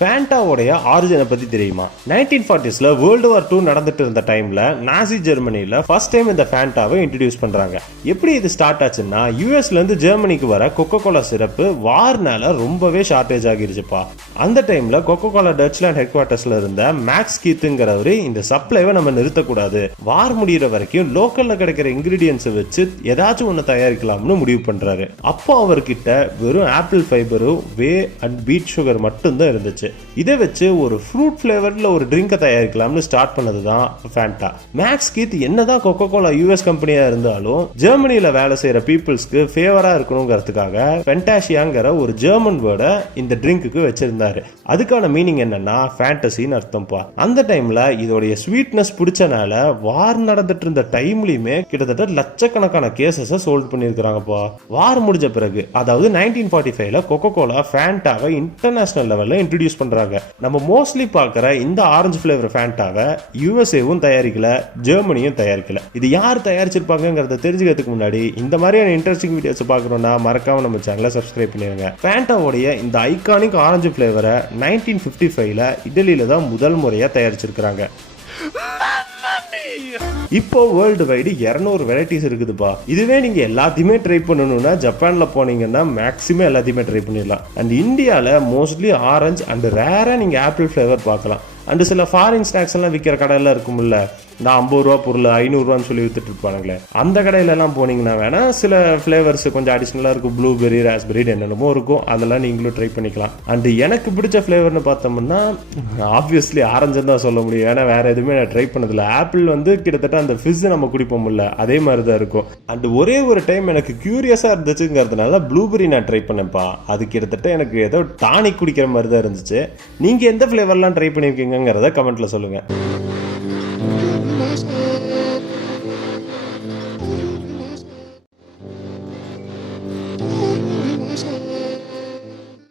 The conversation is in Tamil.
ஃபேண்டாவோடைய ஆரிஜினை பத்தி தெரியுமா? 1940ஸ்ல வேர்ல்டு வார் 2 நடந்துட்டு இருந்த டைம்ல நாசி ஜெர்மனில ஃபர்ஸ்ட் டைம் இந்த ஃபேண்டாவை இன்ட்ரோடியூஸ் பண்றாங்க. எப்படி இது ஸ்டார்ட் ஆச்சுன்னா, யூஎஸ்ல இருந்து ஜெர்மனிக்கு வர கொக்கோ கோலா சிரப்பு வார்னால ரொம்பவே ஷார்டேஜ் ஆகிருச்சுப்பா. அந்த டைம்ல கொக்கோ கோலா டச்லாண்ட் ஹெட் குவார்டர்ஸ்ல இருந்த மேக்ஸ் கீத்துங்கிறவரு இந்த சப்ளைவை நம்ம நிறுத்தக்கூடாது, வார் முடிகிற வரைக்கும் லோக்கல்ல கிடைக்கிற இன்கிரீடியன்ஸை வச்சு ஏதாச்சும் ஒன்று தயாரிக்கலாம்னு முடிவு பண்றாரு. அப்போ அவர்கிட்ட வெறும் ஆப்பிள் ஃபைபரும் வே அண்ட் பீட் சுகர் மட்டும்தான் இருந்துச்சு. இதை வச்சு ஒரு ஃப்ரூட் ஃபிளேவர்ல ஒரு ட்ரிங்கை தயாரிக்கலாம்னு ஸ்டார்ட் பண்ணதுதான் ஃபேண்டா. மேக்ஸ் கீத் என்னதான் கொக்கோ கோலா யூஎஸ் கம்பெனியா இருந்தாலும் ஜெர்மனியில வேலை செய்யற பீப்புள்ஸ்க்கு ஃபேவரா இருக்கணுங்கிறதுக்காக ஃபென்டாஷியாங்கிற ஒரு ஜெர்மன் வேர்டை இந்த ட்ரிங்க்குக்கு வச்சிருந்தாரு. அதுக்கான மீனிங் என்னன்னா ஃபேண்டசின்னு அர்த்தம்ப்பா. அந்த டைம்ல இதோடைய ஸ்வீட்னஸ் பிடிச்சனால வார் நடந்துட்டு இருந்த டைம்லயுமே கிட்டத்தட்ட லட்சக்கணக்கான கேசஸை சோல்வ் பண்ணிருக்காங்கப்பா. வார் முடிஞ்ச பிறகு, அதாவது 1945ல கொக்கோ கோலா ஃபேண்டாவை இன்டர்நேஷனல் லெவல்ல இன்ட்ரோடியூஸ் பண்றாங்க. நம்ம மோஸ்ட்லி பார்க்குற இந்த ஆரஞ்சு ஃபிளேவர் ஃபேண்டாவை யூஎஸ்ஏவும் தயாரிக்கல, ஜெர்மனியும் தயாரிக்கல. இது யார் தயாரிச்சிருப்பாங்கிறத தெரிஞ்சுக்கிறதுக்கு முன்னாடி இந்த மாதிரியான இன்ட்ரெஸ்டிங் வீடியோஸ் பார்க்கணும்னா மறக்காம நம்ம சேனலை சப்ஸ்கிரைப் பண்ணிடுங்க. ஃபேண்டாவோடைய இந்த ஐகானிக் ஆரஞ்சு ஃபிளேவரை 1955ல இட்டலியில தான் முதல் முறையா தயாரிச்சிருக்கிறாங்க. இப்போ வேர்ல்டு வைடு 200 வெரைட்டிஸ் இருக்குதுப்பா. இதுவே நீங்க எல்லாத்தையுமே ட்ரை பண்ணணும்னா ஜப்பான்ல போனீங்கன்னா மேக்ஸிமம் எல்லாத்தையுமே ட்ரை பண்ணிடலாம். அண்ட் இந்தியாவில் மோஸ்ட்லி ஆரஞ்சு அண்ட் ரேரா நீங்க ஆப்பிள் ஃபிளேவர் பார்க்கலாம். அண்ட் சில ஃபாரின் ஸ்நாக்ஸ் எல்லாம் விற்கிற கடையெல்லாம் இருக்கும்ல, இந்த 50 ரூபா பொருள் 500 ரூபான்னு சொல்லி வித்துட்டு இருப்பானுங்களே, அந்த கடையில எல்லாம் போனீங்கன்னா வேணா சில ஃபிளேவர்ஸ் கொஞ்சம் அடிஷனலா இருக்கும். ப்ளூபெரி, ராஸ்பெரி என்னென்னமோ இருக்கும், அதெல்லாம் நீங்களும் ட்ரை பண்ணிக்கலாம். அண்ட் எனக்கு பிடிச்ச ஃபிளேவர்னு பார்த்தோம்னா ஆப்வியஸ்லி ஆரஞ்சு தான் சொல்ல முடியும். ஏன்னா வேற எதுவுமே நான் ட்ரை பண்ணதில்லை. ஆப்பிள் வந்து கிட்டத்தட்ட அந்த ஃபிஸ் நம்ம குடிப்போம்ல, அதே மாதிரி தான் இருக்கும். அண்ட் ஒரே ஒரு டைம் எனக்கு கியூரியஸா இருந்துச்சுங்கிறதுனால ப்ளூபெரி நான் ட்ரை பண்ணேன்ப்பா. அது கிட்டத்தட்ட எனக்கு ஏதோ டானிக் குடிக்கிற மாதிரி தான் இருந்துச்சு. நீங்க எந்த ஃபிளேவர்லாம் ட்ரை பண்ணிருக்கீங்கிறத கமெண்ட்ல சொல்லுங்க.